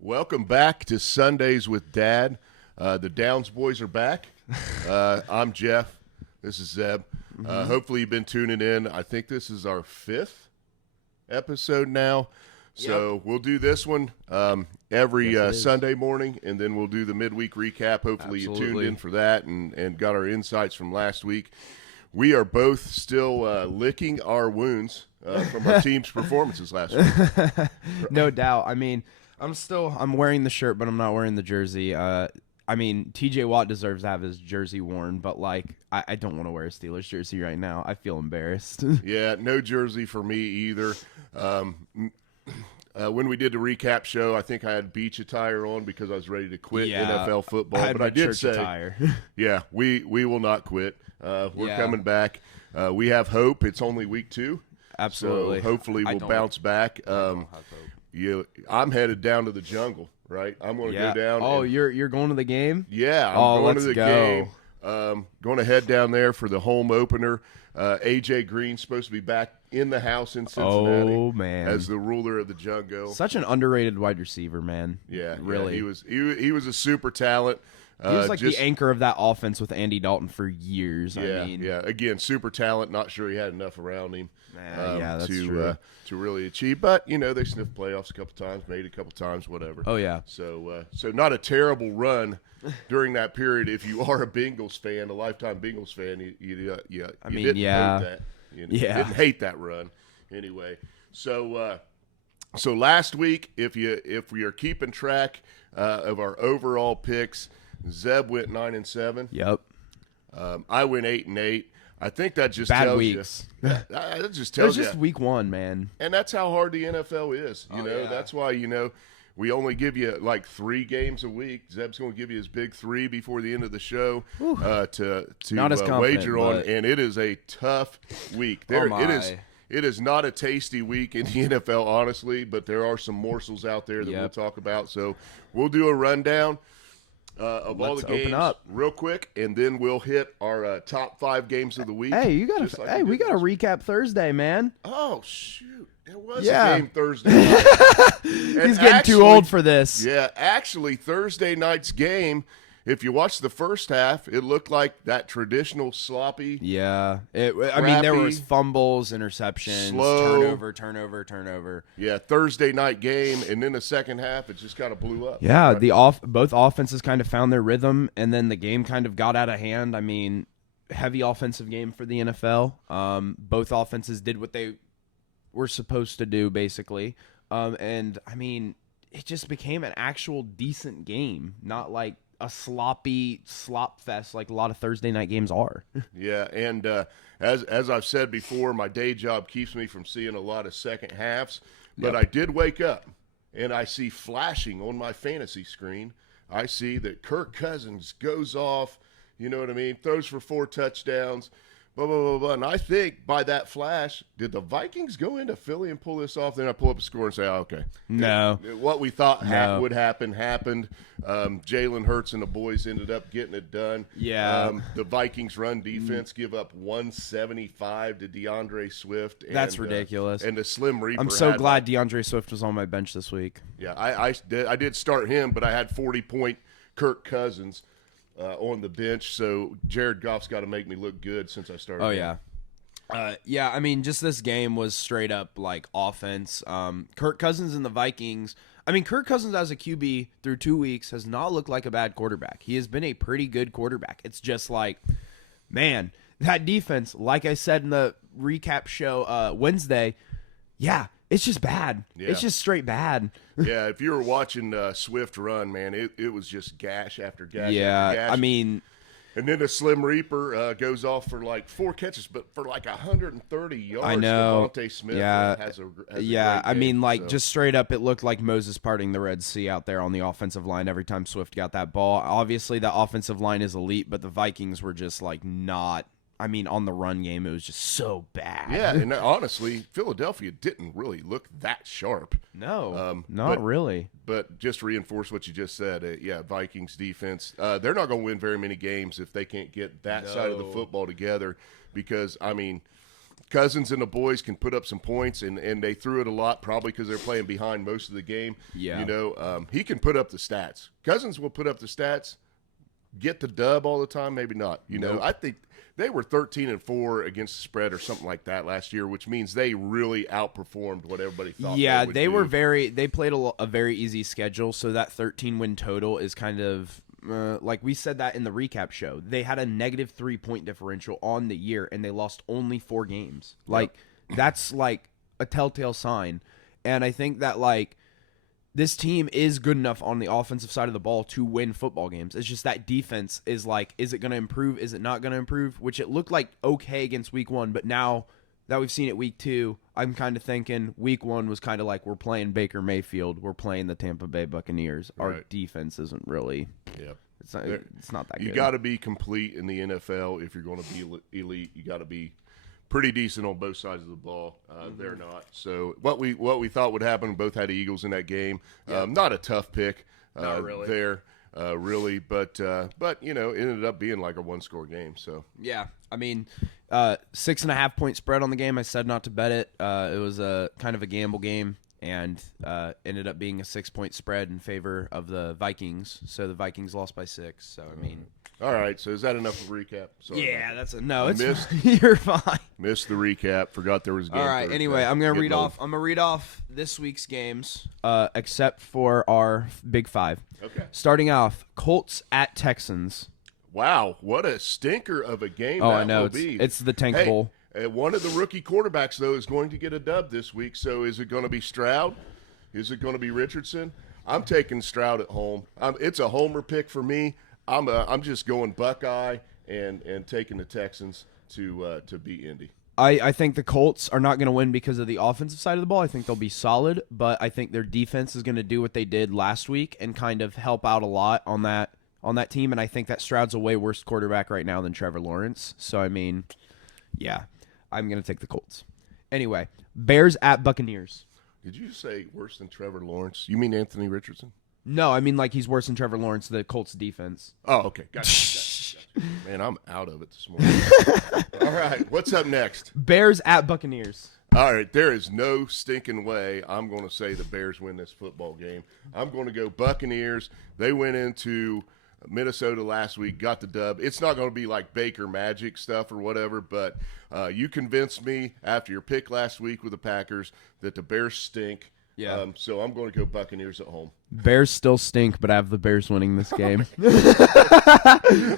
Welcome back to Sundays with Dad. The Downs boys are back. I'm Jeff. This is Zeb. Hopefully you've been tuning in. I think this is our 5th episode now. So we'll do this one every Sunday morning, and then we'll do the midweek recap. Hopefully you tuned in for that and got our insights from last week. We are both still licking our wounds from our team's performances last week. No doubt. I mean, I'm wearing the shirt, but I'm not wearing the jersey. I mean, TJ Watt deserves to have his jersey worn, but I don't want to wear a Steelers jersey right now. I feel embarrassed. Yeah, no jersey for me either. When we did the recap show, I think I had beach attire on because I was ready to quit NFL football. But I did say, attire. yeah, we will not quit. We're coming back. We have hope. It's only week 2. Absolutely. So hopefully we'll bounce back. I'm headed down to the jungle, right? I'm going to go down. Oh, you're going to the game? Yeah, I'm going to the game. Going to head down there for the home opener. A.J. Green's supposed to be back in the house in Cincinnati. Oh, man. As the ruler of the jungle. Such an underrated wide receiver, man. Yeah, really. Yeah, he was a super talent. He was like the anchor of that offense with Andy Dalton for years. Yeah, I mean, again, super talent. Not sure he had enough around him that's true. To really achieve. But they sniffed playoffs a couple times, made it a couple times, whatever. Oh yeah. So not a terrible run during that period. If you are a Bengals fan, a lifetime Bengals fan, you didn't hate that. You didn't hate that run anyway. So last week, if we are keeping track of our overall picks, Zeb went 9-7. Yep. I went 8-8. I think that just bad tells weeks. you. That just tells you. It was just week 1, man. And that's how hard the NFL is. That's why we only give you like 3 games a week. Zeb's going to give you his big 3 before the end of the show to wager on, and it is a tough week. It is not a tasty week in the NFL, honestly, but there are some morsels out there that we'll talk about. So we'll do a rundown of all the games real quick, and then we'll hit our top 5 games of the week. Hey, we got to recap Thursday, man. Oh shoot, there was a game Thursday night. He's getting too old for this. Yeah, actually, Thursday night's game, if you watch the first half, it looked like that traditional sloppy. Yeah. I mean, there was fumbles, interceptions, slow, turnover. Yeah, Thursday night game, and then the second half, it just kind of blew up. Yeah, both offenses kind of found their rhythm, and then the game kind of got out of hand. I mean, heavy offensive game for the NFL. Both offenses did what they were supposed to do, basically. And, I mean, it just became an actual decent game, not like a sloppy slop fest like a lot of Thursday night games are. Yeah, and as I've said before, my day job keeps me from seeing a lot of second halves, but I did wake up, and I see flashing on my fantasy screen, I see that Kirk Cousins goes off, you know what I mean, throws for 4 touchdowns, blah, blah, blah, blah. And I think by that flash, did the Vikings go into Philly and pull this off? Then I pull up a score and say, oh, okay. No. What we thought would happen happened. Jalen Hurts and the boys ended up getting it done. Yeah. The Vikings run defense give up 175 to DeAndre Swift. That's ridiculous. And the Slim Reaper. I'm so glad DeAndre Swift was on my bench this week. Yeah, I did start him, but I had 40-point Kirk Cousins on the bench, so Jared Goff's got to make me look good since I started. Oh, yeah. Yeah, I mean, just this game was straight up, like, offense. Kirk Cousins and the Vikings. I mean, Kirk Cousins as a QB through 2 weeks has not looked like a bad quarterback. He has been a pretty good quarterback. It's just like, man, that defense, like I said in the recap show Wednesday, it's just bad. Yeah. It's just straight bad. Yeah, if you were watching Swift run, man, it was just gash after gash yeah, after gash. I mean, and then the Slim Reaper goes off for like 4 catches, but for like 130 yards. I know. Devontae Smith has a great I mean, game, like, so. just straight up, it looked like Moses parting the Red Sea out there on the offensive line every time Swift got that ball. Obviously, the offensive line is elite, but the Vikings were just, like, not. I mean, on the run game, it was just so bad. Yeah, and honestly, Philadelphia didn't really look that sharp. No, not really. But just to reinforce what you just said, Vikings defense, they're not going to win very many games if they can't get that side of the football together because, I mean, Cousins and the boys can put up some points, and they threw it a lot probably because they're playing behind most of the game. Yeah. He can put up the stats. Cousins will put up the stats. Get the dub all the time, maybe not. I think they were 13-4 against the spread or something like that last year, which means they really outperformed what everybody thought. Yeah, they would do. They played a very easy schedule, so that 13-win total is kind of like we said that in the recap show. They had a negative 3-point differential on the year, and they lost only 4 games. Like that's like a telltale sign, and I think that like. This team is good enough on the offensive side of the ball to win football games. It's just that defense is like, is it going to improve? Is it not going to improve? Which it looked like okay against week 1, but now that we've seen it week 2, I'm kind of thinking week 1 was kind of like we're playing Baker Mayfield. We're playing the Tampa Bay Buccaneers. Our defense isn't really it's not that good. You got to be complete in the NFL if you're going to be elite. You got to be pretty decent on both sides of the ball. They're not. So what we thought would happen, both had Eagles in that game. Not a tough pick Not really. there, really. But it ended up being like a one-score game. So yeah, I mean, 6.5 point spread on the game. I said not to bet it. It was a kind of a gamble game, and ended up being a 6-point spread in favor of the Vikings. So the Vikings lost by 6. So I mean. all right, so is that enough of a recap? Sorry. Yeah, that's a no. It's missed. You're fine. Missed the recap. Forgot there was a game. All right. Thursday. Anyway, I'm gonna Getting read old. off. I'm gonna read off this week's games, except for our Big 5. Okay. Starting off, Colts at Texans. Wow, what a stinker of a game! Oh, that I know. will be. It's the Tank Hey, Bowl. One of the rookie quarterbacks though is going to get a dub this week. So is it going to be Stroud? Is it going to be Richardson? I'm taking Stroud at home. It's a homer pick for me. I'm just going Buckeye and taking the Texans to beat Indy. I think the Colts are not going to win because of the offensive side of the ball. I think they'll be solid, but I think their defense is going to do what they did last week and kind of help out a lot on that team. And I think that Stroud's a way worse quarterback right now than Trevor Lawrence. So, I mean, yeah, I'm going to take the Colts. Anyway, Bears at Buccaneers. Did you say worse than Trevor Lawrence? You mean Anthony Richardson? No, I mean like he's worse than Trevor Lawrence, the Colts defense. Oh, okay. Gotcha. Man, I'm out of it this morning. All right, what's up next? Bears at Buccaneers. All right, there is no stinking way I'm going to say the Bears win this football game. I'm going to go Buccaneers. They went into Minnesota last week, got the dub. It's not going to be like Baker magic stuff or whatever, but you convinced me after your pick last week with the Packers that the Bears stink. Yeah. So I'm going to go Buccaneers at home. Bears still stink, but I have the Bears winning this game.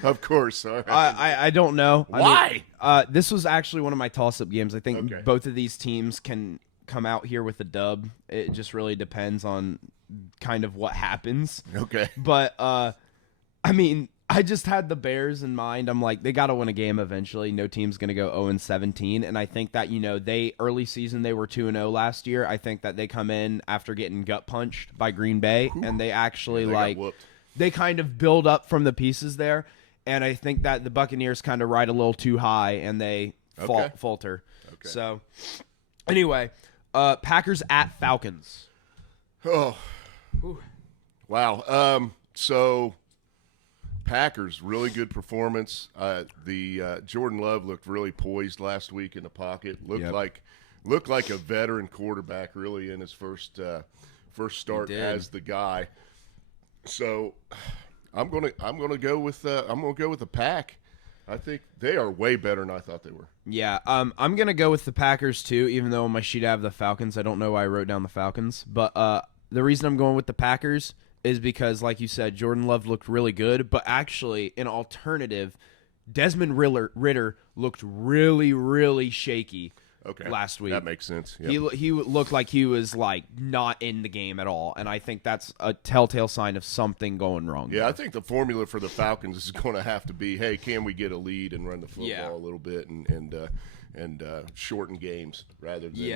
Of course. All right. I don't know. Why? I mean, this was actually one of my toss-up games. I think Okay. both of these teams can come out here with a dub. It just really depends on kind of what happens. Okay. But, I mean, I just had the Bears in mind. I'm like, they got to win a game eventually. No team's going to go 0-17. And I think that, early season, they were 2-0 last year. I think that they come in after getting gut punched by Green Bay. And they actually, They got whooped. they kind of build up from the pieces there. And I think that the Buccaneers kind of ride a little too high and they falter. Okay. So, anyway, Packers at Falcons. Oh. Wow. So Packers, really good performance. The Jordan Love looked really poised last week in the pocket. Looked like a veteran quarterback, really, in his first start as the guy. So I'm gonna go with the Pack. I think they are way better than I thought they were. Yeah, I'm gonna go with the Packers too, even though on my sheet I have the Falcons. I don't know why I wrote down the Falcons, but the reason I'm going with the Packers is because, like you said, Jordan Love looked really good, but actually, an alternative, Desmond Ritter looked really, really shaky last week. That makes sense. Yep. He looked like he was like not in the game at all, and I think that's a telltale sign of something going wrong. Yeah, I think the formula for the Falcons is going to have to be, hey, can we get a lead and run the football a little bit and shorten games rather than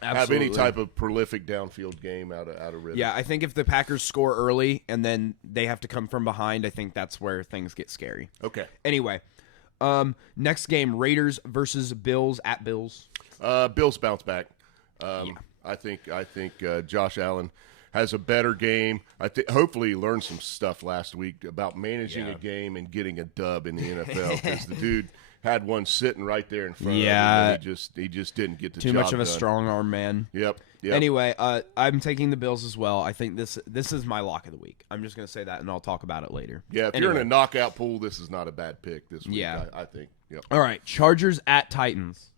have any type of prolific downfield game out of rhythm. Yeah, I think if the Packers score early and then they have to come from behind, I think that's where things get scary. Okay. Anyway, next game, Raiders versus Bills at Bills. Bills bounce back. I think Josh Allen has a better game. Hopefully he learned some stuff last week about managing a game and getting a dub in the NFL because the dude had one sitting right there in front of him. Yeah. And he just didn't get the Too job much of a done. strong arm man. Yep. Anyway, I'm taking the Bills as well. I think this is my lock of the week. I'm just going to say that, and I'll talk about it later. Yeah, if you're in a knockout pool, this is not a bad pick this week, Yeah. I think. Yep. All right, Chargers at Titans.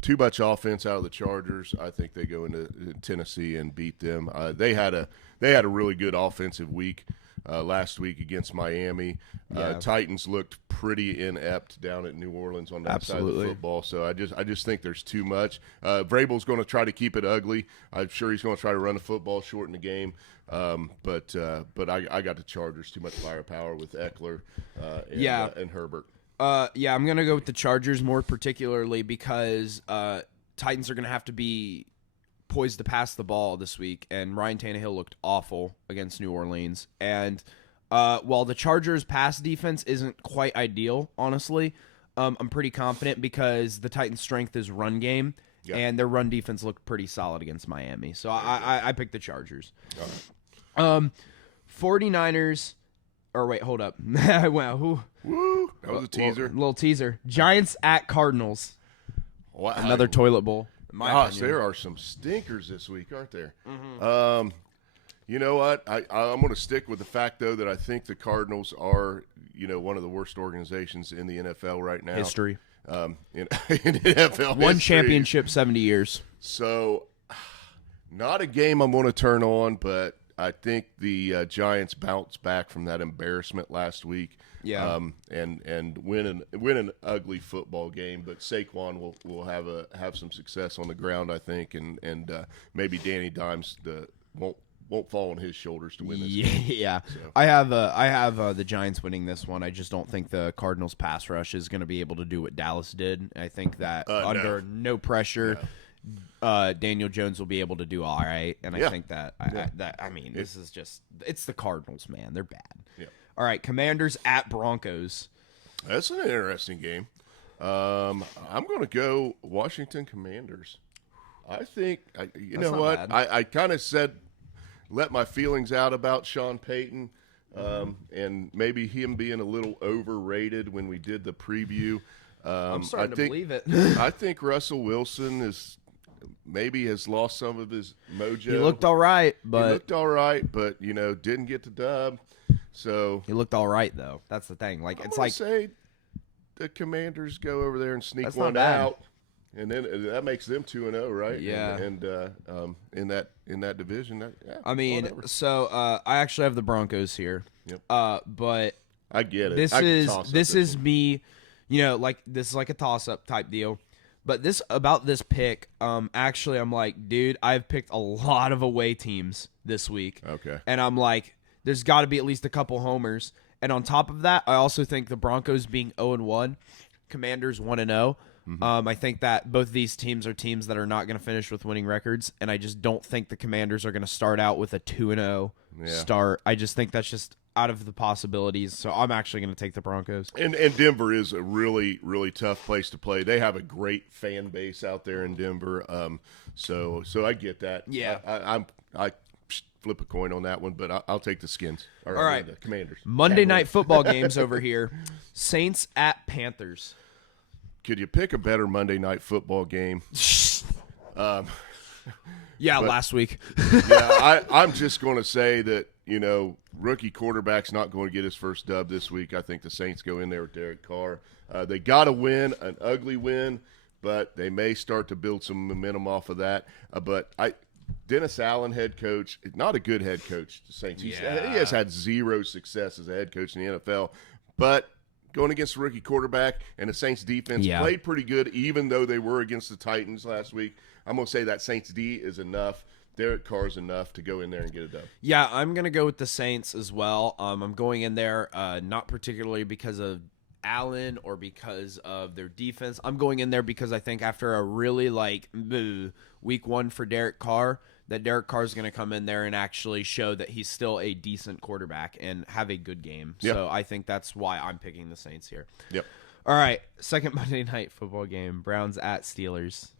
Too much offense out of the Chargers. I think they go into Tennessee and beat them. They had a really good offensive week last week against Miami. Yeah. Titans looked pretty inept down at New Orleans on that side of the football. So I just think there's too much. Vrabel's going to try to keep it ugly. I'm sure he's going to try to run the football, shorten the game. But I got the Chargers. Too much firepower with Eckler and Herbert. Yeah, I'm going to go with the Chargers more particularly because Titans are going to have to be poised to pass the ball this week, and Ryan Tannehill looked awful against New Orleans. And while the Chargers' pass defense isn't quite ideal, honestly, I'm pretty confident because the Titans' strength is run game, and their run defense looked pretty solid against Miami. So I picked the Chargers. All right. 49ers – or wait, hold up. Wow, Woo! That was a teaser. Little teaser. Giants at Cardinals. Wow. Another toilet bowl. In my Gosh, opinion. there are some stinkers this week, aren't there? Mm-hmm. You know what? I'm going to stick with the fact, though, that I think the Cardinals are, one of the worst organizations in the NFL right now. History. In NFL One history. championship, 70 years. So, not a game I'm going to turn on, but I think the Giants bounce back from that embarrassment last week. Yeah. And win an ugly football game, but Saquon will have some success on the ground, I think, and maybe Danny Dimes won't fall on his shoulders to win this game. Yeah. So. I have the Giants winning this one. I just don't think the Cardinals pass rush is going to be able to do what Dallas did. I think that under no pressure, Daniel Jones will be able to do all right. And I think that this is just it's the Cardinals, man. They're bad. Yeah. All right, Commanders at Broncos. That's an interesting game. I'm going to go Washington Commanders. I think you know what bad. I kind of let my feelings out about Sean Payton, and maybe him being a little overrated when we did the preview. I'm starting to believe it. I think Russell Wilson has lost some of his mojo. He looked all right, but didn't get the dub. So he looked all right though. That's the thing. Like it's like say the Commanders go over there and sneak That's one not bad. out, and then that makes them 2-0, right? Yeah. And in that division, I mean, whatever. so I actually have the Broncos here. Yep. But I get it. this I can is toss up this is one. me, this is like a toss up type deal. But this pick, actually I'm like, dude, I've picked a lot of away teams this week. Okay. And I'm like, there's got to be at least a couple homers. And on top of that, I also think the Broncos being 0-1, Commanders 1-0. I think that both these teams are teams that are not going to finish with winning records, and I just don't think the Commanders are going to start out with a 2-0 start. I just think that's just out of the possibilities. So I'm actually going to take the Broncos. And Denver is a really, really tough place to play. They have a great fan base out there in Denver. So I get that. Yeah. I flip a coin on that one, but I'll take the Skins. All right. The Commanders. Monday night football games over here. Saints at Panthers. Could you pick a better Monday night football game? Last week. I'm just going to say that, rookie quarterback's not going to get his first dub this week. I think the Saints go in there with Derek Carr. They got to win, an ugly win, but they may start to build some momentum off of that. Dennis Allen, head coach, not a good head coach. The Saints. He has had zero success as a head coach in the NFL, but going against a rookie quarterback and the Saints defense played pretty good, even though they were against the Titans last week. I'm going to say that Saints D is enough. Derek Carr is enough to go in there and get it done. Yeah, I'm going to go with the Saints as well. I'm going in there not particularly because of Allen or because of their defense. I'm going in there because I think after a really week one for Derek Carr, that Derek Carr is going to come in there and actually show that he's still a decent quarterback and have a good game. Yep. So I think that's why I'm picking the Saints here. Yep. All right, second Monday night football game, Browns at Steelers.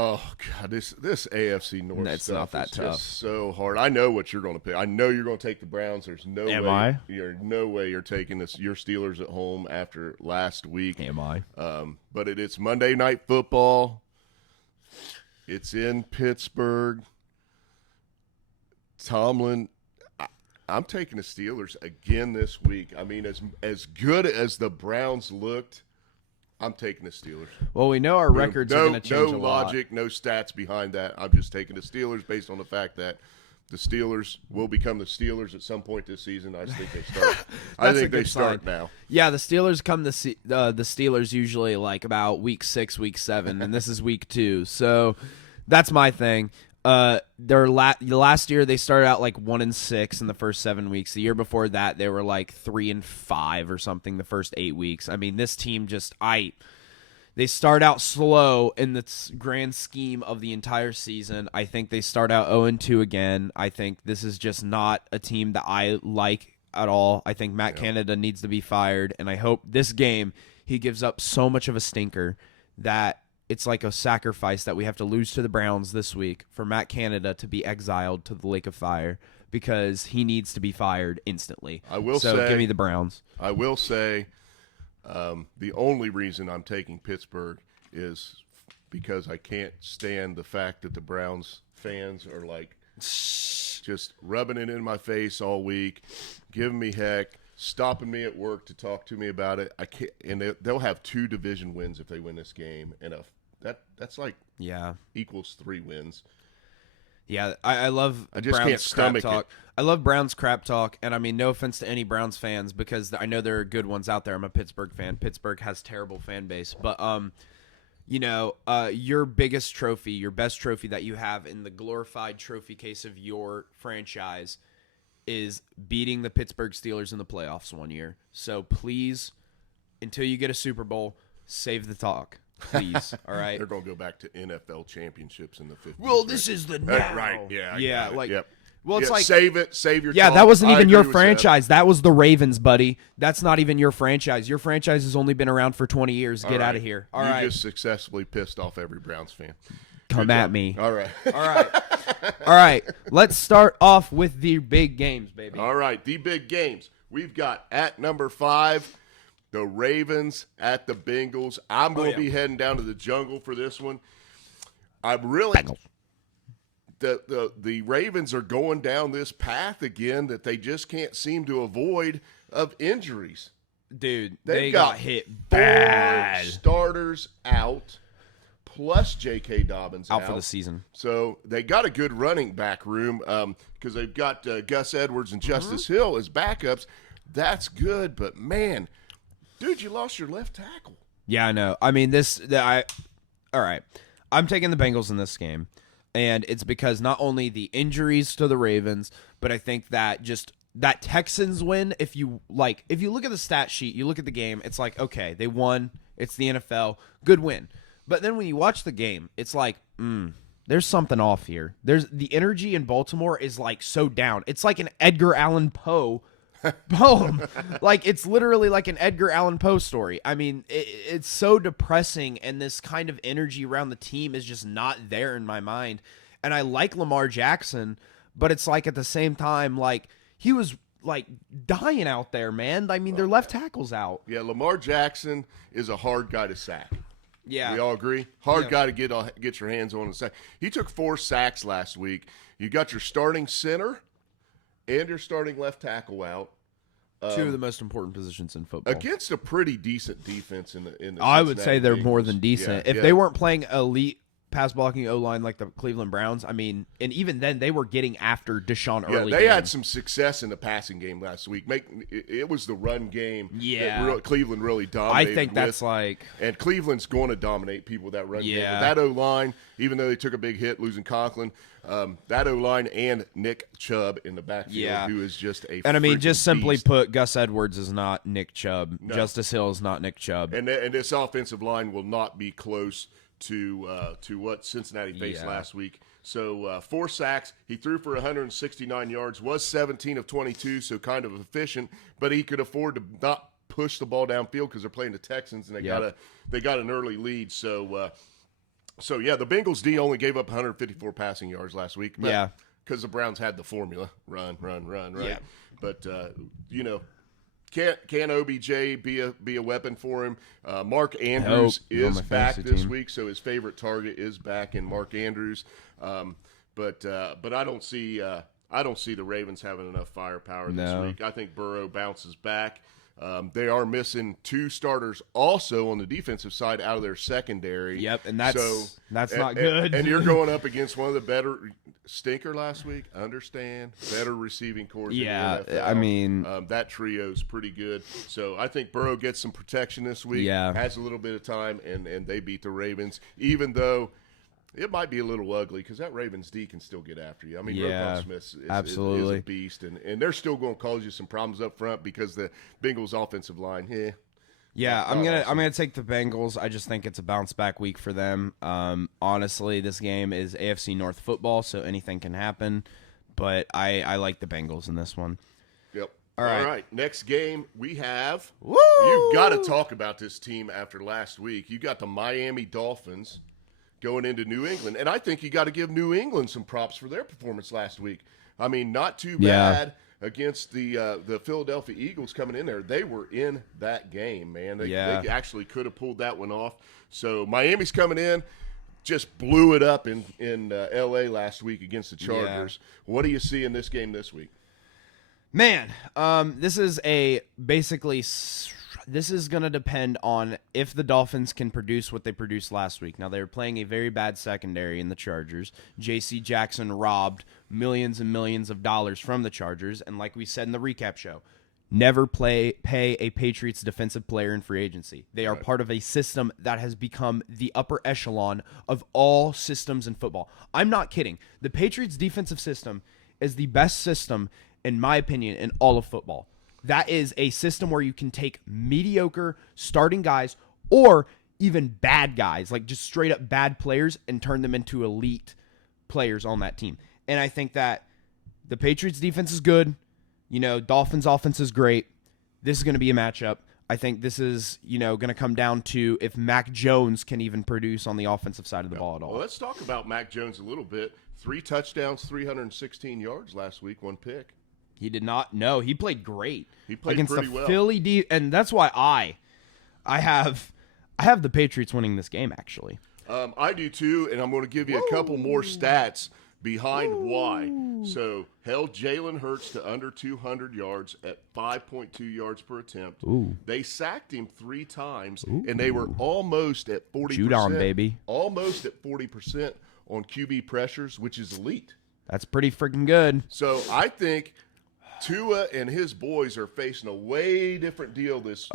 Oh God, this AFC North It's stuff not that is tough. just so hard. I know what you're going to pick. I know you're going to take the Browns. There's no way. You're no way you're taking your Steelers at home after last week. Am I? But it's Monday Night Football. It's in Pittsburgh. Tomlin, I'm taking the Steelers again this week. I mean, as good as the Browns looked, I'm taking the Steelers. Well, we know our records are going to change a No lot. logic, no stats behind that. I'm just taking the Steelers based on the fact that the Steelers will become the Steelers at some point this season. I just think they start. I think they start now. Yeah, the Steelers come the Steelers usually like about week 6, week 7, and this is week 2. So that's my thing. Last year they started out like 1-6 in the first 7 weeks. The year before that they were like 3-5 or something the first 8 weeks. I mean, this team they start out slow in the grand scheme of the entire season. I think they start out 0-2 again. I think this is just not a team that I like at all. I think Matt Canada needs to be fired, and I hope this game he gives up so much of a stinker that it's like a sacrifice that we have to lose to the Browns this week for Matt Canada to be exiled to the Lake of Fire because he needs to be fired instantly. So give me the Browns. I will say the only reason I'm taking Pittsburgh is because I can't stand the fact that the Browns fans are like just rubbing it in my face all week, giving me heck, stopping me at work to talk to me about it. I can't, and they'll have 2 division wins if they win this game, and that's like equals 3 wins. Yeah, I love I just Browns can't stomach crap talk. it. I love Browns crap talk, and I mean, no offense to any Browns fans because I know there are good ones out there. I'm a Pittsburgh fan. Pittsburgh has terrible fan base, but your biggest trophy, your best trophy that you have in the glorified trophy case of your franchise is beating the Pittsburgh Steelers in the playoffs one year. So please, until you get a Super Bowl, save the talk. Please, all right? They're going to go back to NFL championships in the 50s. Well, this is the now. Right, yeah. Yeah, like, yep. well, it's like save your yeah, talk. that wasn't I even agree your with franchise. That was the Ravens, buddy. That's not even your franchise. Your franchise has only been around for 20 years. Get out of here. All right. You just successfully pissed off every Browns fan. Come at me. All right. All right. All right. Let's start off with the big games, baby. All right, the big games. We've got at number 5, the Ravens at the Bengals. I'm going to be heading down to the jungle for this one. I'm really the Ravens are going down this path again that they just can't seem to avoid of injuries. Dude, They've they got got hit 4 bad starters out, plus J.K. Dobbins out for the season. So they got a good running back room because they've got Gus Edwards and Justice Hill as backups. That's good, but man, dude, you lost your left tackle. Yeah, I know. I mean, all right. I'm taking the Bengals in this game, and it's because not only the injuries to the Ravens, but I think that just that Texans win, if you look at the stat sheet, you look at the game, it's like, okay, they won. It's the NFL. Good win. But then when you watch the game, it's like, there's something off here. There's the energy in Baltimore is like so down. It's like an Edgar Allan Poe poem. Like, it's literally like an Edgar Allan Poe story. I mean, it's so depressing, and this kind of energy around the team is just not there in my mind. And I like Lamar Jackson, but it's like at the same time, like, he was like dying out there, man. I mean, their left tackle's out. Yeah, Lamar Jackson is a hard guy to sack. Yeah. We all agree? Hard guy to get your hands on and sack. He took 4 sacks last week. You got your starting center and your starting left tackle out. 2 of the most important positions in football. Against a pretty decent defense in the I would say they're Bengals. more than decent. Yeah, If they weren't playing elite pass blocking O-line like the Cleveland Browns, I mean, and even then they were getting after Deshaun early. They had some success in the passing game last week. It was the run game that Cleveland really dominated. I think that's and Cleveland's going to dominate people with that run game. Yeah. With that O-line, even though they took a big hit losing Conklin, that O-line and Nick Chubb in the backfield, who is just a and I mean, just simply beast. put, Gus Edwards is not Nick Chubb. No. Justice Hill is not Nick Chubb. And this offensive line will not be close to what Cincinnati faced last week. So 4 sacks. He threw for 169 yards, was 17 of 22, so kind of efficient, but he could afford to not push the ball downfield because they're playing the Texans, and they got an early lead. So So, yeah, the Bengals D only gave up 154 passing yards last week. But Yeah. Because the Browns had the formula, run, right? Yeah. But, can OBJ be a weapon for him? Mark Andrews is my back fantasy this team. week, so his favorite target is back in Mark Andrews. But I don't see the Ravens having enough firepower this No. week. I think Burrow bounces back. They are missing 2 starters also on the defensive side out of their secondary. Yep, and that's not good. And you're going up against one of the better stinker last week. Understand better receiving corps. Yeah, in the NFL. I mean, that trio's pretty good. So I think Burrow gets some protection this week. Yeah. Has a little bit of time, and they beat the Ravens, even though it might be a little ugly because that Ravens D can still get after you. I mean, Yeah, Roquan Smith is absolutely. a beast, and they're still going to cause you some problems up front because the Bengals offensive line, Yeah, Not I'm awesome. gonna take the Bengals. I just think it's a bounce back week for them. Honestly, this game is AFC North football, so anything can happen. But I like the Bengals in this one. Yep. All right. Next game we have. Woo! You've got to talk about this team after last week. You got the Miami Dolphins going into New England, and I think you got to give New England some props for their performance last week. I mean, not too Yeah. bad against the Philadelphia Eagles coming in there. They were in that game, man. They actually could have pulled that one off. So Miami's coming in, just blew it up in L.A. last week against the Chargers. What do you see in this game this week? Man, this is this is going to depend on if the Dolphins can produce what they produced last week. Now, they were playing a very bad secondary in the Chargers. J.C. Jackson robbed millions and millions of dollars from the Chargers. And like we said in the recap show, never pay a Patriots defensive player in free agency. They are part of a system that has become the upper echelon of all systems in football. I'm not kidding. The Patriots defensive system is the best system, in my opinion, in all of football. That is a system where you can take mediocre starting guys or even bad guys, like just straight up bad players, and turn them into elite players on that team. And I think that the Patriots defense is good. Dolphins offense is great. This is going to be a matchup. I think this is, going to come down to if Mac Jones can even produce on the offensive side of the ball at all. Well, let's talk about Mac Jones a little bit. 3 touchdowns, 316 yards last week, 1 pick. He did not. No, he played great. He played against pretty the well. Philly and that's why I have the Patriots winning this game actually. I do too, and I'm going to give you a couple more stats behind why. So held Jalen Hurts to under 200 yards at 5.2 yards per attempt. They sacked him 3 times, and they were almost at 40%. Judon, baby. Almost at 40% on QB pressures, which is elite. That's pretty freaking good. So I think Tua and his boys are facing a way different deal this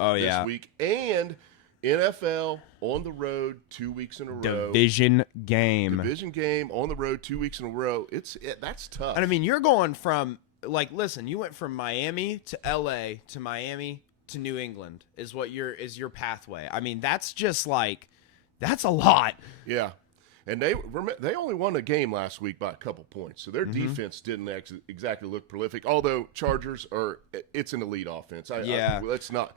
week. And NFL on the road 2 weeks in a row. Division game On the road 2 weeks in a row. That's tough. And I mean, you're going from listen, you went from Miami to LA to Miami to New England is your pathway. I mean, that's just that's a lot. Yeah. And they only won a game last week by a couple points, so their defense didn't exactly look prolific. Although Chargers it's an elite offense. Let's not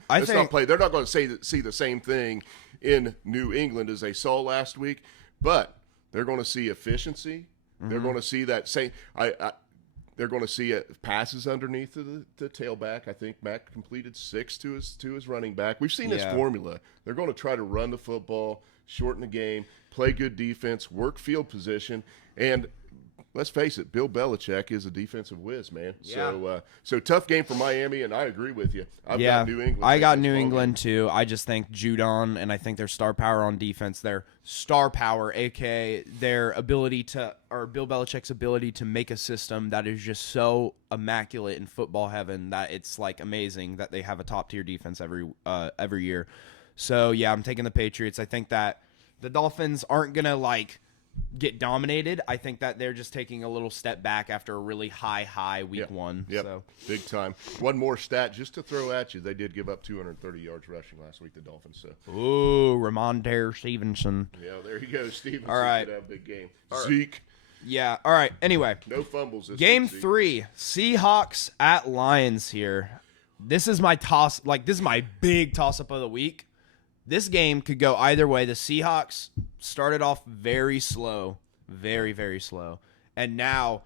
play. They're not going to see the same thing in New England as they saw last week, but they're going to see efficiency. They're going to see that same. They're going to see passes underneath the tailback. I think Mac completed 6 to his running back. We've seen this formula. They're going to try to run the football, shorten the game, play good defense, work field position, and let's face it, Bill Belichick is a defensive whiz, man. Yeah. So tough game for Miami, and I agree with you. I've got New England. I got New England too. I just think Judon, and I think their star power on defense, their star power, aka their ability or Bill Belichick's ability to make a system that is just so immaculate in football heaven that it's amazing that they have a top tier defense every year. So yeah, I'm taking the Patriots. I think that the Dolphins aren't gonna get dominated. I think that they're just taking a little step back after a really high week one. Yep. So Big time. One more stat just to throw at you. They did give up 230 yards rushing last week, the Dolphins. So. Ooh, Ramondre Stevenson. Yeah, there you go. Stevenson All right. could have a big game. Right. Zeke. Yeah. All right. Anyway. No fumbles this Game week, Zeke. 3. Seahawks at Lions here. This is my this is my big toss-up of the week. This game could go either way. The Seahawks started off very slow, very, very slow. And now,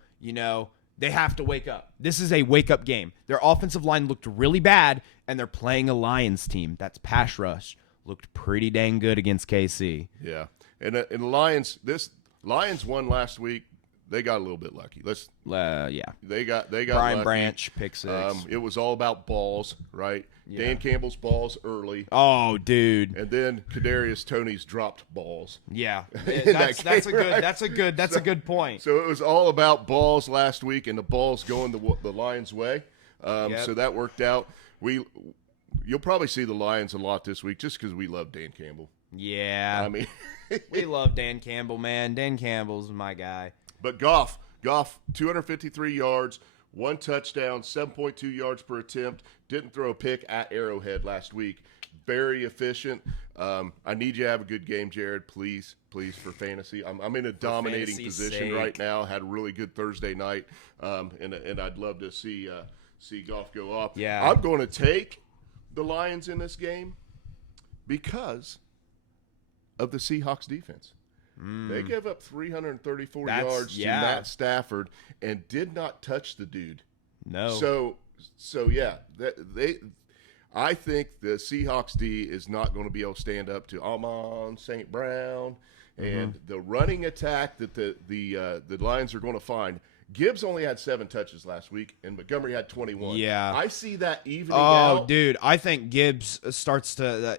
they have to wake up. This is a wake-up game. Their offensive line looked really bad, and they're playing a Lions team. That's pass rush. Looked pretty dang good against KC. Yeah. And the Lions won last week. They got a little bit lucky. Yeah. They got Brian lucky. Branch, pick six. It was all about balls, right? Yeah. Dan Campbell's balls early. Oh, dude. And then Kadarius Toney's dropped balls. Yeah. That's a good point. So it was all about balls last week, and the balls going the Lions' way. So that worked out. You'll probably see the Lions a lot this week just because we love Dan Campbell. Yeah. I mean, we love Dan Campbell, man. Dan Campbell's my guy. But Goff, 253 yards, 1 touchdown, 7.2 yards per attempt. Didn't throw a pick at Arrowhead last week. Very efficient. I need you to have a good game, Jared, please, for fantasy. I'm in a dominating position right now. Had a really good Thursday night, and I'd love to see Goff go off. Yeah. I'm going to take the Lions in this game because of the Seahawks defense. They gave up 334 yards to Matt Stafford and did not touch the dude. No. So yeah, I think the Seahawks D is not going to be able to stand up to Amon St. Brown and the running attack that the Lions are going to find. Gibbs only had 7 touches last week, and Montgomery had 21. Yeah. I see that evening out. Oh, dude, I think Gibbs starts to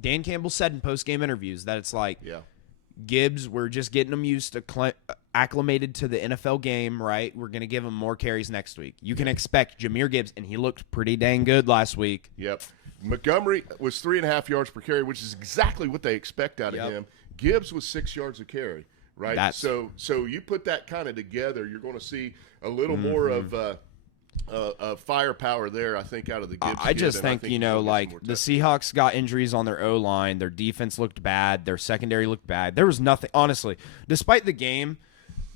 Dan Campbell said in post-game interviews that it's like, Gibbs, we're just getting him used to acclimated to the NFL game, right? We're going to give him more carries next week. You can expect Jahmyr Gibbs, and he looked pretty dang good last week. Yep. Montgomery was 3.5 yards per carry, which is exactly what they expect out of him. Gibbs was 6 yards a carry, right? So you put that kind of together, you're going to see a little more of firepower there, I think, out of the Gibbs. I just think the Seahawks got injuries on their O-line. Their defense looked bad. Their secondary looked bad. There was nothing, honestly, despite the game,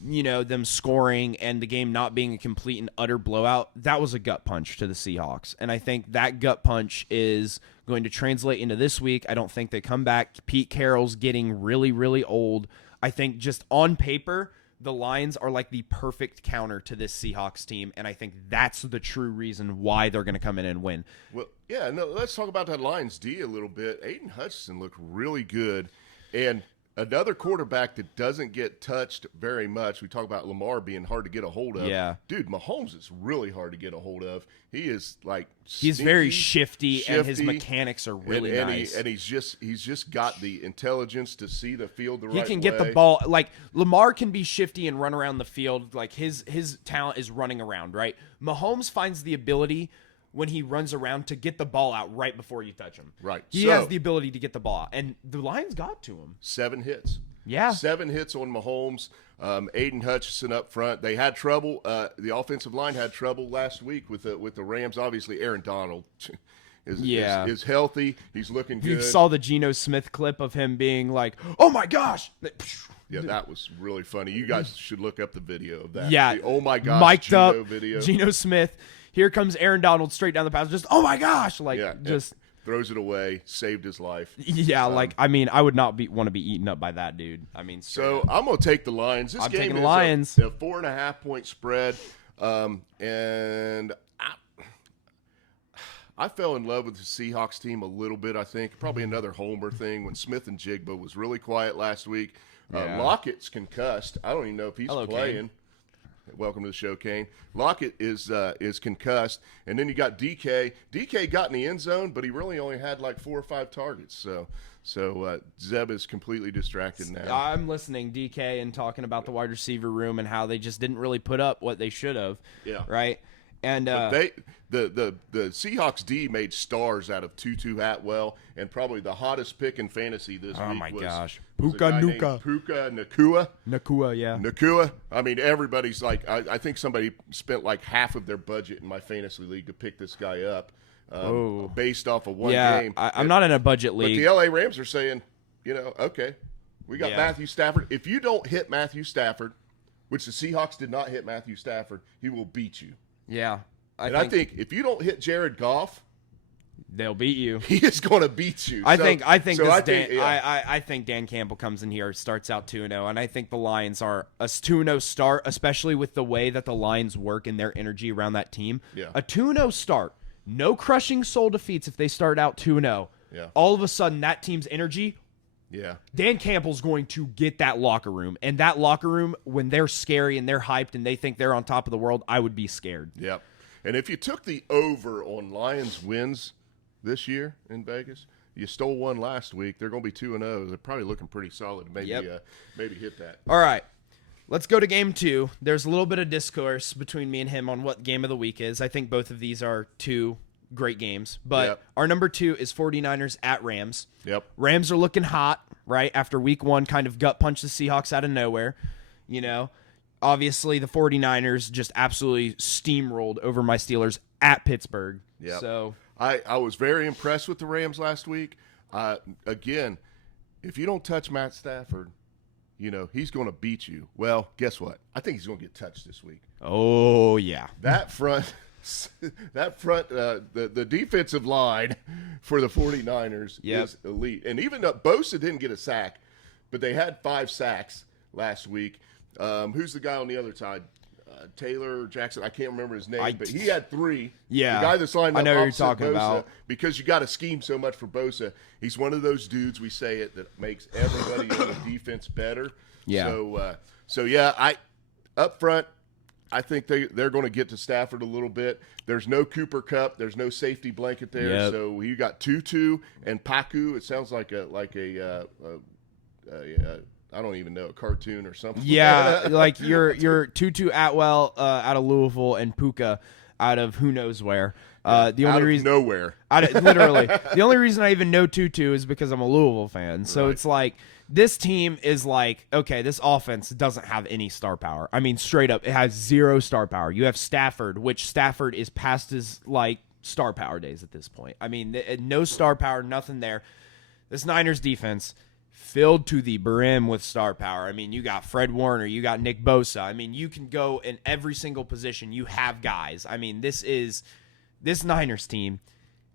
them scoring and the game not being a complete and utter blowout, that was a gut punch to the Seahawks. And I think that gut punch is going to translate into this week. I don't think they come back. Pete Carroll's getting really, really old. I think just on paper, the Lions are like the perfect counter to this Seahawks team, and I think that's the true reason why they're going to come in and win. Well, yeah, no, let's talk about that Lions D a little bit. Aiden Hutchinson looked really good, and another quarterback that doesn't get touched very much. We talk about Lamar being hard to get a hold of. Yeah. Dude, Mahomes is really hard to get a hold of. He is like he's sneaky, very shifty, and his mechanics are really nice. And he's just got the intelligence to see the field the right way. He can get the ball. Like, Lamar can be shifty and run around the field. Like, his talent is running around, right? Mahomes finds the ability when he runs around to get the ball out right before you touch him. Right. He has the ability to get the ball out, and the Lions got to him. 7 hits. Yeah. 7 hits on Mahomes. Aiden Hutchinson up front. They had trouble. The offensive line had trouble last week with the Rams. Obviously, Aaron Donald is healthy. He's looking good. You saw the Geno Smith clip of him being like, "Oh my gosh!" Yeah, that was really funny. You guys should look up the video of that. Yeah. The, oh my gosh, mic'd Geno up video. Geno Smith. Here comes Aaron Donald straight down the pass. Just, oh my gosh! Just throws it away. Saved his life. Yeah, I would not want to be eaten up by that dude. I mean, so I'm gonna take the Lions. This I'm game taking is the Lions. A 4.5 point spread, and I fell in love with the Seahawks team a little bit. I think probably another homer thing when Smith and Jigba was really quiet last week. Lockett's concussed. I don't even know if he's playing. Kane. Welcome to the show, Kane. Lockett is concussed, and then you got DK. DK got in the end zone, but he really only had like 4 or 5 targets. So Zeb is completely distracted now. I'm listening, DK, and talking about the wide receiver room and how they just didn't really put up what they should have. Yeah. Right. And the Seahawks D made stars out of Tutu Atwell, and probably the hottest pick in fantasy this week. Oh my gosh, Puka Nacua. Nacua, yeah. Nacua. I mean, everybody's like, I think somebody spent like half of their budget in my fantasy league to pick this guy up, based off of one game. I'm not in a budget league. But the LA Rams are saying, okay, we got Matthew Stafford. If you don't hit Matthew Stafford, which the Seahawks did not hit Matthew Stafford, he will beat you. Yeah. I think if you don't hit Jared Goff, They'll beat you. He is going to beat you. I think Dan Campbell comes in here, starts out 2-0, and I think the Lions are a 2-0 start, especially with the way that the Lions work and their energy around that team. Yeah. A 2-0 start, no crushing soul defeats if they start out 2-0. Yeah. All of a sudden, that team's energy, Yeah. Dan Campbell's going to get that locker room. And that locker room, when they're scary and they're hyped and they think they're on top of the world, I would be scared. Yep. And if you took the over on Lions wins this year in Vegas, you stole one last week. They're going to be 2-0. They're probably looking pretty solid. Maybe maybe hit that. All right. Let's go to game 2. There's a little bit of discourse between me and him on what game of the week is. I think both of these are 2 great games. But our number 2 is 49ers at Rams. Yep. Rams are looking hot, right? After week 1, kind of gut punch the Seahawks out of nowhere. You know, obviously the 49ers just absolutely steamrolled over my Steelers at Pittsburgh. Yep. So I was very impressed with the Rams last week. Again, if you don't touch Matt Stafford, you know, he's going to beat you. Well, guess what? I think he's going to get touched this week. oh, yeah. That front, the defensive line for the 49ers is elite. And even though Bosa didn't get a sack, but they had 5 sacks last week. Who's the guy on the other side? Taylor Jackson, I can't remember his name, but he had 3. Yeah. The guy that's lined up I know who you're opposite talking Bosa, about. because you got to scheme so much for Bosa. He's one of those dudes, we say it, that makes everybody on the defense better. Yeah. So up front, I think they're going to get to Stafford a little bit. There's no Cooper Kupp. There's no safety blanket there. Yep. So you got Tutu and Paku. It sounds like a I don't even know, a cartoon or something. Yeah, like your Tutu Atwell out of Louisville and Puka out of who knows where. The only reason nowhere. Literally, the only reason I even know Tutu is because I'm a Louisville fan. So It's like this team is like, okay, this offense doesn't have any star power. I mean, straight up, it has 0 star power. You have Stafford, which Stafford is past his like star power days at this point. I mean, no star power, nothing there. This Niners defense filled to the brim with star power. I mean, you got Fred Warner, you got Nick Bosa. I mean, you can go in every single position. You have guys. I mean, this Niners team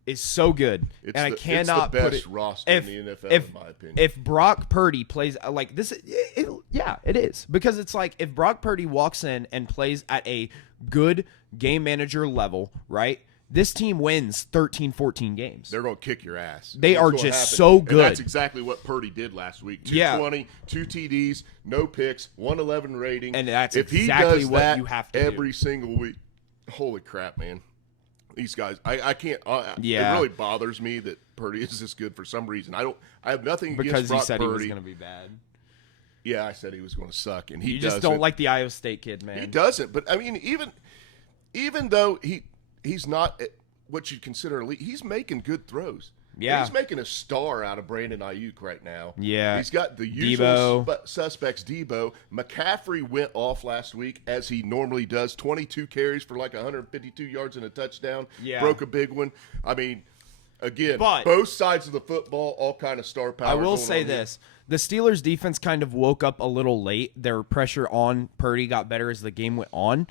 is so good, and I cannot it's the best put it roster in the NFL, in my opinion. If Brock Purdy plays like this, it is, because it's like if Brock Purdy walks in and plays at a good game manager level, right? This team wins 13, 14 games. They're going to kick your ass. They are just so good. And that's exactly what Purdy did last week. 220, 2 TDs, no picks, 111 rating. And that's if exactly he does what that you have to every do. single week. Holy crap, man. These guys, I can't. It Yeah. really bothers me that Purdy is this good for some reason. I have nothing against Because Brock he said Purdy. he was going to be bad. Yeah, I said he was going to suck, and he You just doesn't. don't like the Iowa State kid, man. He doesn't. But I mean, even though he's not what you'd consider elite, he's making good throws. Yeah. He's making a star out of Brandon Ayuk right now. Yeah. He's got the usual suspects, Debo. McCaffrey went off last week, as he normally does. 22 carries for like 152 yards and a touchdown. Yeah. Broke a big one. I mean, again, But both sides of the football, all kind of star power. I will going say on here. this. The Steelers' defense kind of woke up a little late. Their pressure on Purdy got better as the game went on.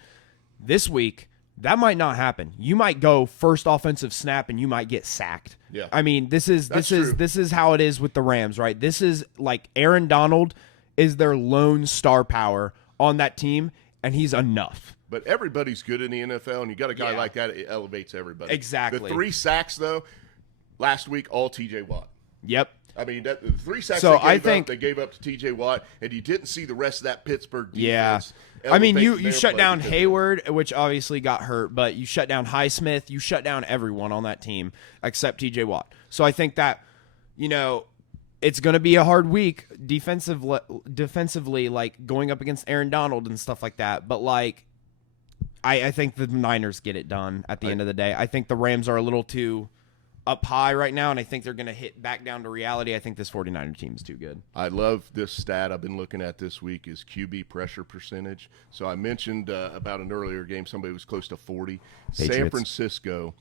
This week, that might not happen. You might go first offensive snap and you might get sacked. Yeah. I mean, this is true. how it is with the Rams, right? This is like Aaron Donald is their lone star power on that team, and he's enough. But everybody's good in the NFL, and you got a guy Yeah. like that, it elevates everybody. Exactly. The 3 sacks, though, last week, all TJ Watt. Yep. I mean, the 3 sacks So they gave up to TJ Watt, and you didn't see the rest of that Pittsburgh defense. Yeah. I mean, you elevate their shut play down because Hayward, which obviously got hurt, but you shut down Highsmith. You shut down everyone on that team except TJ Watt. So I think that, it's going to be a hard week defensively, like going up against Aaron Donald and stuff like that. But, like, I think the Niners get it done at the end of the day. I think the Rams are a little too up high right now, and I think they're going to hit back down to reality. I think this 49er team is too good. I love this stat I've been looking at this week is QB pressure percentage. So I mentioned about an earlier game, somebody was close to 40. Patriots. San Francisco,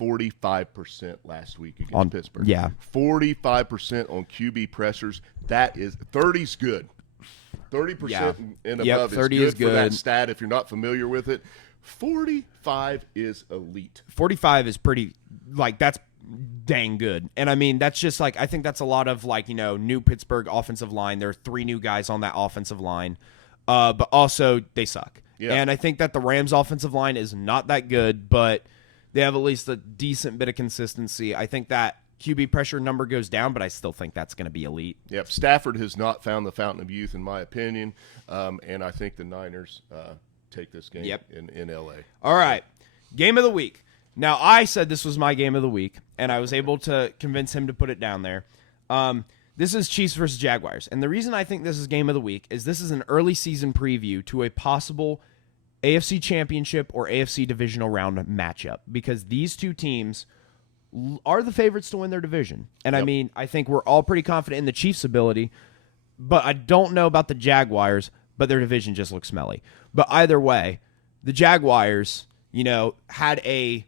45% last week against Pittsburgh. Yeah. 45% on QB pressures. That is 30's good. 30% and above is 30 good is for that good. stat if you're not familiar with it. 45 is elite. 45 is pretty, like, that's dang good. And I mean, that's just like, I think that's a lot of like, new Pittsburgh offensive line. There are 3 new guys on that offensive line, but also they suck. Yeah. And I think that the Rams offensive line is not that good, but they have at least a decent bit of consistency. I think that QB pressure number goes down, but I still think that's going to be elite. Yep, Stafford has not found the fountain of youth, in my opinion, and I think the Niners take this game in L.A. All right, game of the week. Now, I said this was my game of the week, and I was able to convince him to put it down there. This is Chiefs versus Jaguars, and the reason I think this is game of the week is this is an early season preview to a possible AFC Championship or AFC Divisional Round matchup, because these two teams are the favorites to win their division. And I mean, I think we're all pretty confident in the Chiefs' ability, but I don't know about the Jaguars, but their division just looks smelly. But either way, the Jaguars, had a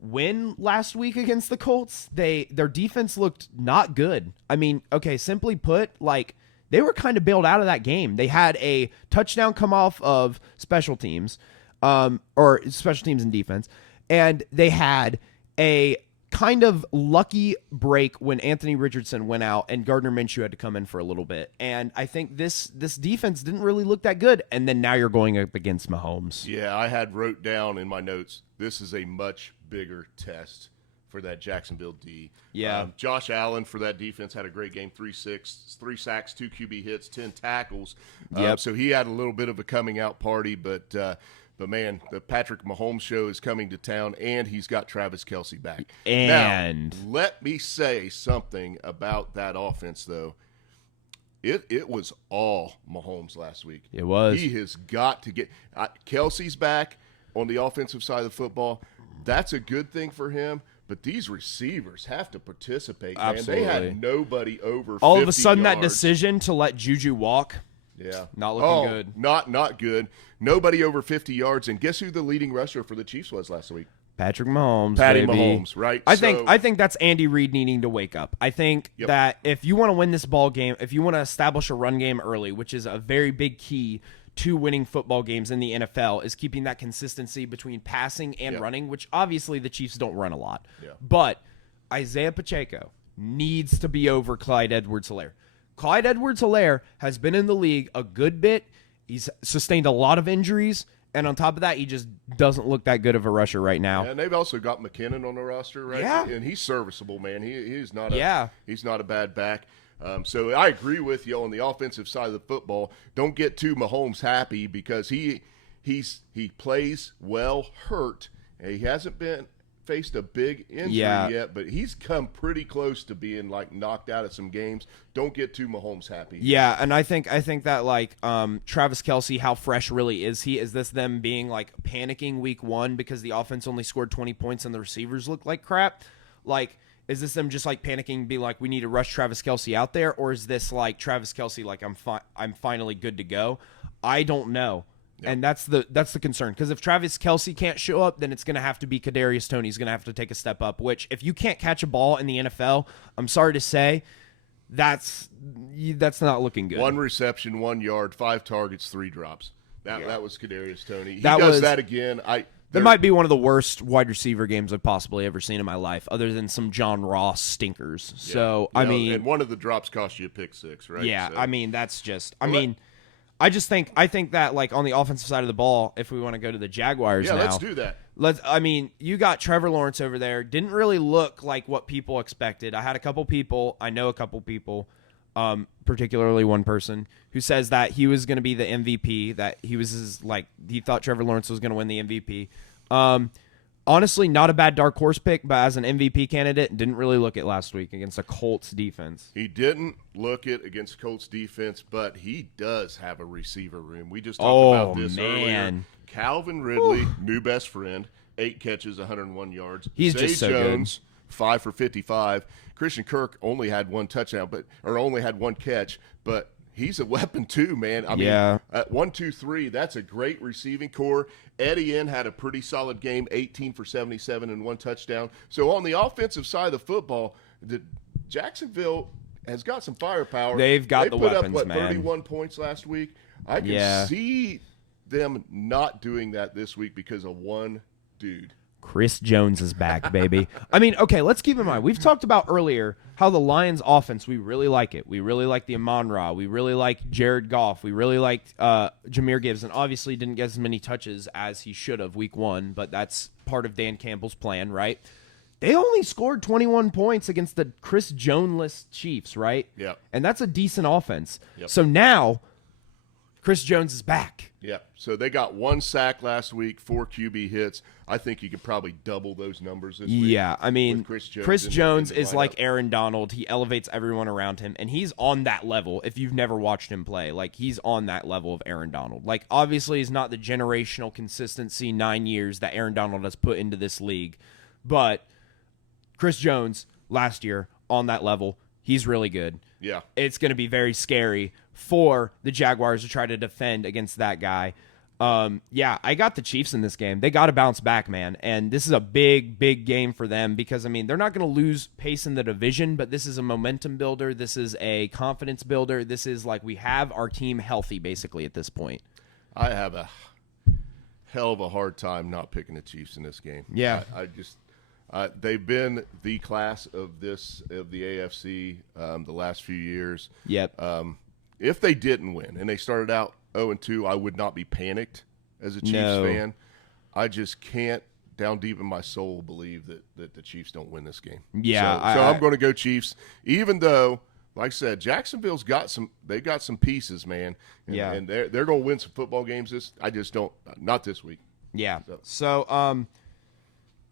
win last week against the Colts. Their defense looked not good. I mean, okay, simply put, like, they were kind of bailed out of that game. They had a touchdown come off of special teams, or special teams and defense, and they had a kind of lucky break when Anthony Richardson went out and Gardner Minshew had to come in for a little bit. And I think this defense didn't really look that good. And then now you're going up against Mahomes. Yeah, I had wrote down in my notes, this is a much bigger test for that Jacksonville D. Yeah. Josh Allen for that defense had a great game, 3 sacks, 2 QB hits, 10 tackles. So he had a little bit of a coming out party, but man, the Patrick Mahomes show is coming to town, and he's got Travis Kelce back. And now, let me say something about that offense, though. It was all Mahomes last week. It was. He has got to get Kelce's back on the offensive side of the football. That's a good thing for him. But these receivers have to participate, man. Absolutely. They had nobody over 50 all of a sudden, yards. that decision to let Juju walk. Yeah. Not looking good. Not good. Nobody over 50 yards. And guess who the leading rusher for the Chiefs was last week? Patrick Mahomes. Patty baby. Mahomes, right? I think that's Andy Reid needing to wake up. I think that if you want to win this ball game, if you want to establish a run game early, which is a very big key to winning football games in the NFL, is keeping that consistency between passing and running, which obviously the Chiefs don't run a lot. Yeah. But Isaiah Pacheco needs to be over Clyde Edwards-Helaire. Clyde Edwards-Helaire has been in the league a good bit. He's sustained a lot of injuries, and on top of that, he just doesn't look that good of a rusher right now. And they've also got McKinnon on the roster, right? Yeah. And he's serviceable, man. He's not he's not a bad back. So I agree with you on the offensive side of the football. Don't get too Mahomes happy, because he plays well hurt. He hasn't faced a big injury yet, but he's come pretty close to being like knocked out of some games. Don't get too Mahomes happy. Yeah, and I think that like Travis Kelce, how fresh really is he? Is this them being like panicking week 1 because the offense only scored 20 points and the receivers look like crap? Like, is this them just like panicking, be like, we need to rush Travis Kelce out there, or is this like Travis Kelce like I'm finally good to go? I don't know. Yep. And that's the concern, because if Travis Kelce can't show up, then it's going to have to be Kadarius Toney. He's going to have to take a step up, which if you can't catch a ball in the NFL, I'm sorry to say, that's not looking good. 1 reception, 1 yard, 5 targets, 3 drops. That was Kadarius Toney. He does that again. That might be one of the worst wide receiver games I've possibly ever seen in my life, other than some John Ross stinkers. Yeah. So, I mean, and one of the drops cost you a pick 6, right? Yeah, so. I mean, that's just – I think that like on the offensive side of the ball, if we want to go to the Jaguars now. Yeah, let's do that. You got Trevor Lawrence over there. Didn't really look like what people expected. I know a couple people, particularly one person, who says that he was going to be the MVP, that he thought Trevor Lawrence was going to win the MVP. Honestly, not a bad dark horse pick, but as an MVP candidate, didn't really look it last week against a Colts defense. He didn't look it against Colts defense, but he does have a receiver room. We just talked about this earlier. Calvin Ridley, new best friend, 8 catches, 101 yards. He's Zay just so Jones, 5 for 55. Christian Kirk only had 1 touchdown, only had 1 catch, but he's a weapon too, man. I mean, at 1, 2, 3, that's a great receiving core. Etienne had a pretty solid game, 18 for 77 and 1 touchdown. So on the offensive side of the football, Jacksonville has got some firepower. They put weapons, up, man. 31 points last week. I can see them not doing that this week because of one dude. Chris Jones is back, baby. I mean, okay, let's keep in mind, we've talked about earlier how the Lions offense, we really like it. We really like the Amon-Ra. We really like Jared Goff. We really like Jahmyr Gibbs, and obviously didn't get as many touches as he should have week 1, but that's part of Dan Campbell's plan, right? They only scored 21 points against the Chris Jones-less Chiefs, right? Yeah. And that's a decent offense. Yep. So now Chris Jones is back. Yeah. So they got 1 sack last week, 4 QB hits. I think you could probably double those numbers this week. Yeah, I mean, with Chris Jones in the is lineup. like Aaron Donald. He elevates everyone around him, and he's on that level. If you've never watched him play, like, he's on that level of Aaron Donald. Like, obviously, he's not the generational consistency 9 years that Aaron Donald has put into this league, but Chris Jones last year on that level, he's really good. Yeah. It's going to be very scary for the Jaguars to try to defend against that guy. Yeah, I got the Chiefs in this game. They got to bounce back, man. And this is a big, big game for them because, I mean, they're not going to lose pace in the division, but this is a momentum builder. This is a confidence builder. This is like we have our team healthy, basically, at this point. I have a hell of a hard time not picking the Chiefs in this game. Yeah. I just they've been the class of the AFC the last few years. Yep. If they didn't win and they started out 0-2, I would not be panicked as a Chiefs fan. I just can't, down deep in my soul, believe that the Chiefs don't win this game. Yeah, so I'm going to go Chiefs, even though, like I said, Jacksonville's got some pieces, man. And, Yeah. and they're going to win some football games. I just don't, not this week. Yeah. So,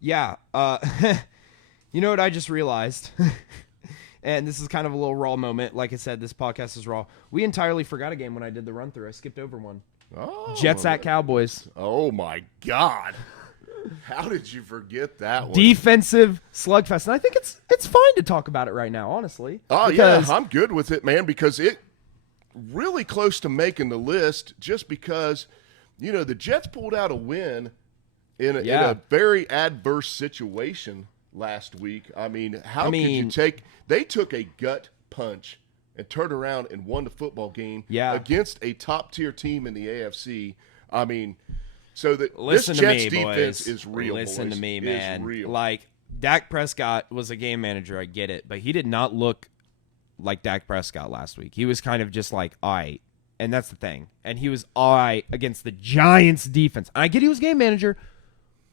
yeah. You know what I just realized? And this is kind of a little raw moment. Like I said, this podcast is raw. We entirely forgot a game when I did the run through. I skipped over one. Oh, Jets at Cowboys. Oh my God! How did you forget that one? Defensive slugfest. And I think it's fine to talk about it right now, honestly. Oh because yeah, I'm good with it, man. Because it really close to making the list. Just because, the Jets pulled out a win in a very adverse situation last week. I mean, could you take? They took a gut punch and turned around and won the football game against a top-tier team in the AFC. I mean, so that this Jets defense is real. Listen boys. to me, It's man. real. Like, Dak Prescott was a game manager. I get it, but he did not look like Dak Prescott last week. He was kind of just like, all right. And that's the thing. And he was all right against the Giants defense. I get he was game manager,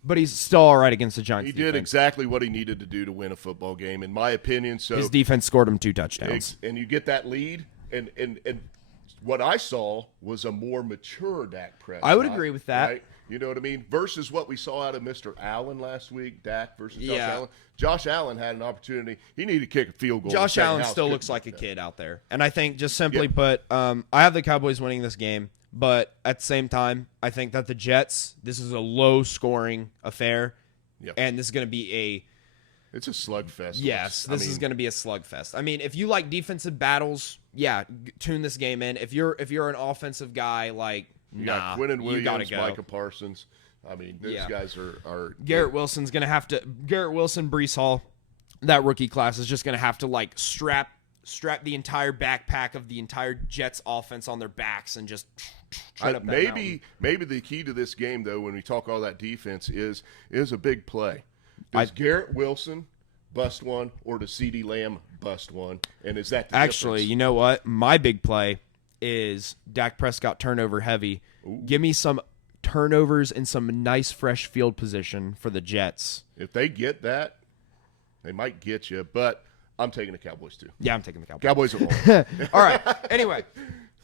but he's still all right against the Giants defense. He did exactly what he needed to do to win a football game, in my opinion. So his defense scored him 2 touchdowns. And you get that lead, and what I saw was a more mature Dak Prescott. I would agree with that. Right? You know what I mean? Versus what we saw out of Mr. Allen last week, Dak versus Josh Yeah. Allen. Josh Allen had an opportunity. He needed to kick a field goal. Josh Allen still couldn't looks like a do that. kid out there. And I think, just simply put, I have the Cowboys winning this game. But at the same time, I think that the Jets, this is a low-scoring affair. Yep. And this is going to be It's a slugfest. This is going to be a slugfest. I mean, if you like defensive battles, tune this game in. If you're an offensive guy, like, You got Quinnen you gotta Williams, go. Micah Parsons. I mean, those guys are Garrett Wilson's going to have to – Garrett Wilson, Breece Hall, that rookie class is just going to have to, like, strap the entire backpack of the entire Jets offense on their backs and just tread up that mountain. Maybe the key to this game, though, when we talk all that defense, is a big play. Does Garrett Wilson bust one, or does CeeDee Lamb bust one? And is that the Actually, difference? you know what? My big play is Dak Prescott turnover heavy. Ooh. Give me some turnovers and some nice fresh field position for the Jets. If they get that, they might get you. But I'm taking the Cowboys too. Yeah, I'm taking the Cowboys. Cowboys are rolling. All right. Anyway.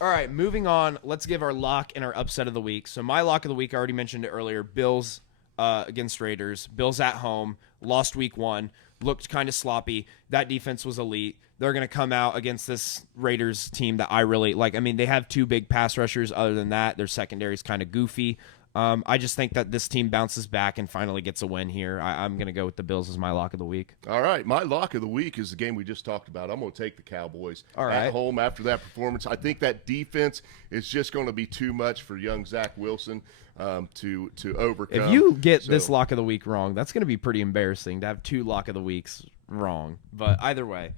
All right, moving on. Let's give our lock and our upset of the week. So my lock of the week, I already mentioned it earlier, Bills against Raiders. Bills at home, lost week 1, looked kind of sloppy. That defense was elite. They're going to come out against this Raiders team that I really like. I mean, they have 2 big pass rushers. Other than that, their secondary is kind of goofy. I just think that this team bounces back and finally gets a win here. I'm going to go with the Bills as my lock of the week. All right, my lock of the week is the game we just talked about. I'm going to take the Cowboys at home after that performance. I think that defense is just going to be too much for young Zach Wilson to overcome. If you get this lock of the week wrong, that's going to be pretty embarrassing to have 2 lock of the weeks wrong. But either way,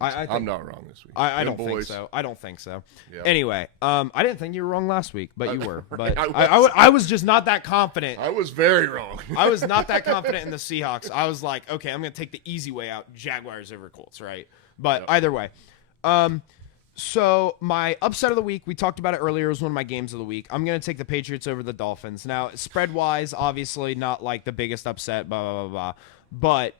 I'm not wrong this week. I Them don't think boys. so. I don't think so. Yeah. Anyway, I didn't think you were wrong last week, but you were. But I I was just not that confident. I was very wrong. I was not that confident in the Seahawks. I was like, okay, I'm going to take the easy way out, Jaguars over Colts, right? But either way. So my upset of the week, we talked about it earlier, it was one of my games of the week. I'm going to take the Patriots over the Dolphins. Now, spread-wise, obviously not like the biggest upset, blah, blah, blah, blah. But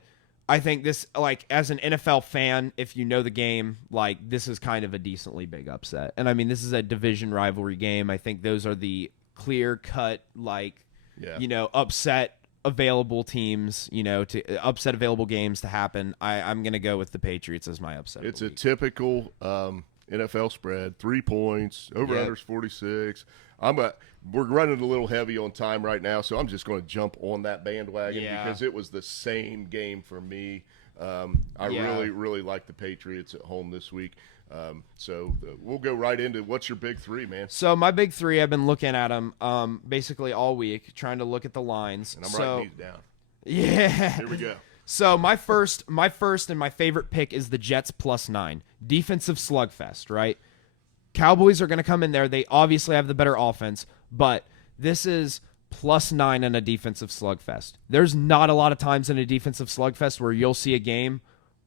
I think this, like, as an NFL fan, if you know the game, like, this is kind of a decently big upset. And, I mean, this is a division rivalry game. I think those are the clear-cut, like, upset available teams, to upset available games to happen. I'm going to go with the Patriots as my upset. It's a typical NFL spread, 3 points, over-unders 46. We're running a little heavy on time right now, so I'm just going to jump on that bandwagon because it was the same game for me. I really like the Patriots at home this week. So we'll go right into what's your big three, man. So my big three, I've been looking at them basically all week, trying to look at the lines. And I'm writing these down. Yeah. Here we go. So my first and my favorite pick is the Jets +9. Defensive slugfest, right? Cowboys are going to come in there. They obviously have the better offense, but this is +9 in a defensive slugfest. There's not a lot of times in a defensive slugfest where you'll see a game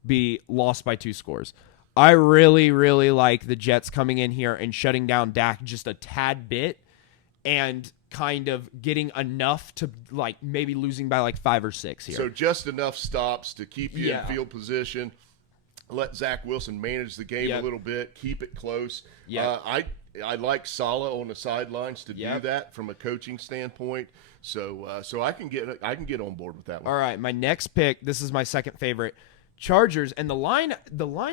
be lost by 2 scores. I really, really like the Jets coming in here and shutting down Dak just a tad bit and kind of getting enough to, like, maybe losing by like 5 or 6 here. So just enough stops to keep you in field position, let Zach Wilson manage the game a little bit, keep it close. I like Saleh on the sidelines to do that from a coaching standpoint. So I can get on board with that one. All right, my next pick, this is my second favorite. Chargers, and the line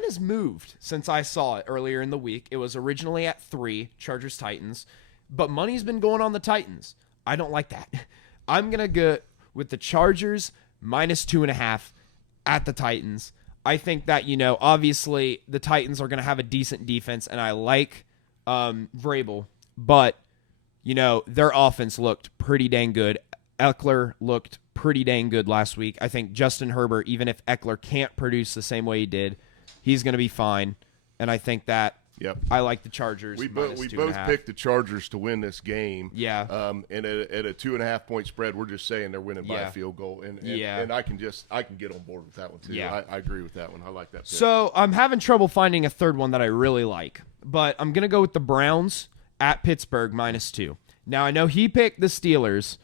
has moved since I saw it earlier in the week. It was originally at 3, Chargers Titans, but money's been going on the Titans. I don't like that. I'm gonna go with the Chargers -2.5 at the Titans. I think that, obviously the Titans are gonna have a decent defense, and I like Vrabel, but their offense looked pretty dang good. Eckler looked pretty dang good last week. I think Justin Herbert, even if Eckler can't produce the same way he did, he's going to be fine. And I think that I like the Chargers. We both picked the Chargers to win this game. Yeah. And at a 2.5 point spread, we're just saying they're winning by a field goal. And I can get on board with that one too. Yeah. I agree with that one. I like that pick. So I'm having trouble finding a third one that I really like, but I'm going to go with the Browns at Pittsburgh -2. Now I know he picked the Steelers,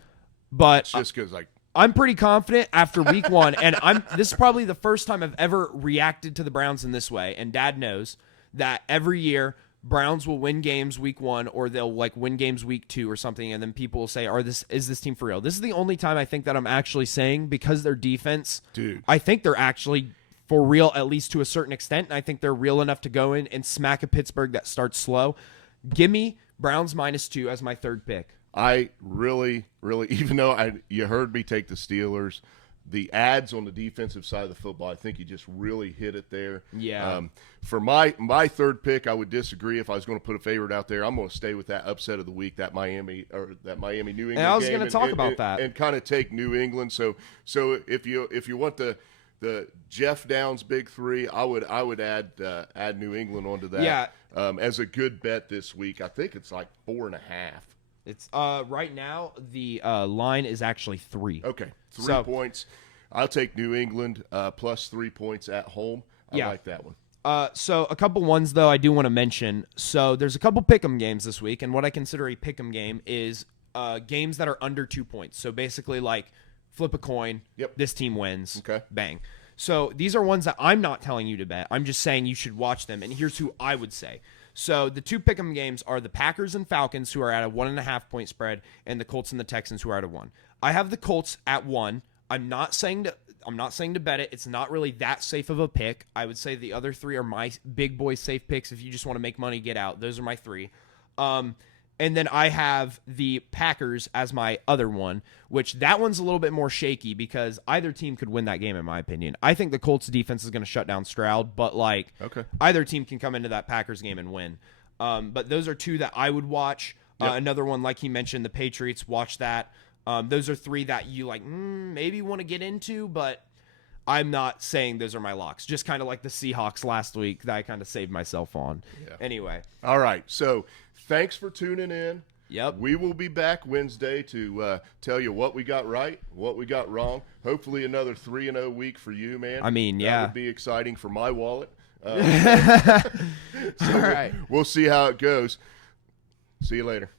but it's just because I'm pretty confident after week 1, and this is probably the first time I've ever reacted to the Browns in this way, and Dad knows that every year Browns will win games week 1 or they'll win games week 2 or something, and then people will say, is this team for real? This is the only time I think that I'm actually saying, because their defense, dude, I think they're actually for real, at least to a certain extent, and I think they're real enough to go in and smack a Pittsburgh that starts slow. Give me Browns -2 as my third pick. I really, even though you heard me take the Steelers, the ads on the defensive side of the football, I think you just really hit it there. Yeah. For my third pick, I would disagree. If I was going to put a favorite out there, I'm going to stay with that upset of the week, that Miami New England game. And I was going to talk about that and kind of take New England. So if you want the Jeff Downs big three, I would add New England onto that. Yeah. As a good bet this week. I think it's like 4.5. It's right now the line is actually 3. Okay, 3 points. I'll take New England plus 3 points at home. I like that one. So a couple ones though I do want to mention. So there's a couple pick'em games this week, and what I consider a pick'em game is games that are under 2 points. So basically, like, flip a coin. Yep. This team wins. Okay. Bang. So these are ones that I'm not telling you to bet. I'm just saying you should watch them, and here's who I would say. So the 2 pick'em games are the Packers and Falcons, who are at a 1.5 point spread, and the Colts and the Texans, who are at a 1. I have the Colts at 1. I'm not saying to bet it. It's not really that safe of a pick. I would say the other 3 are my big boy safe picks. If you just want to make money, get out. Those are my 3. And then I have the Packers as my other one, which that one's a little bit more shaky because either team could win that game, in my opinion. I think the Colts defense is going to shut down Stroud, but either team can come into that Packers game and win. But those are 2 that I would watch. Yep. Another one, like he mentioned, the Patriots, watch that. Those are 3 that you maybe want to get into, but I'm not saying those are my locks. Just kind of like the Seahawks last week that I kind of saved myself on. Yeah. Anyway. All right. So thanks for tuning in. Yep. We will be back Wednesday to tell you what we got right, what we got wrong. Hopefully another 3-0 week for you, man. I mean, yeah. That would be exciting for my wallet. So All right. we'll see how it goes. See you later.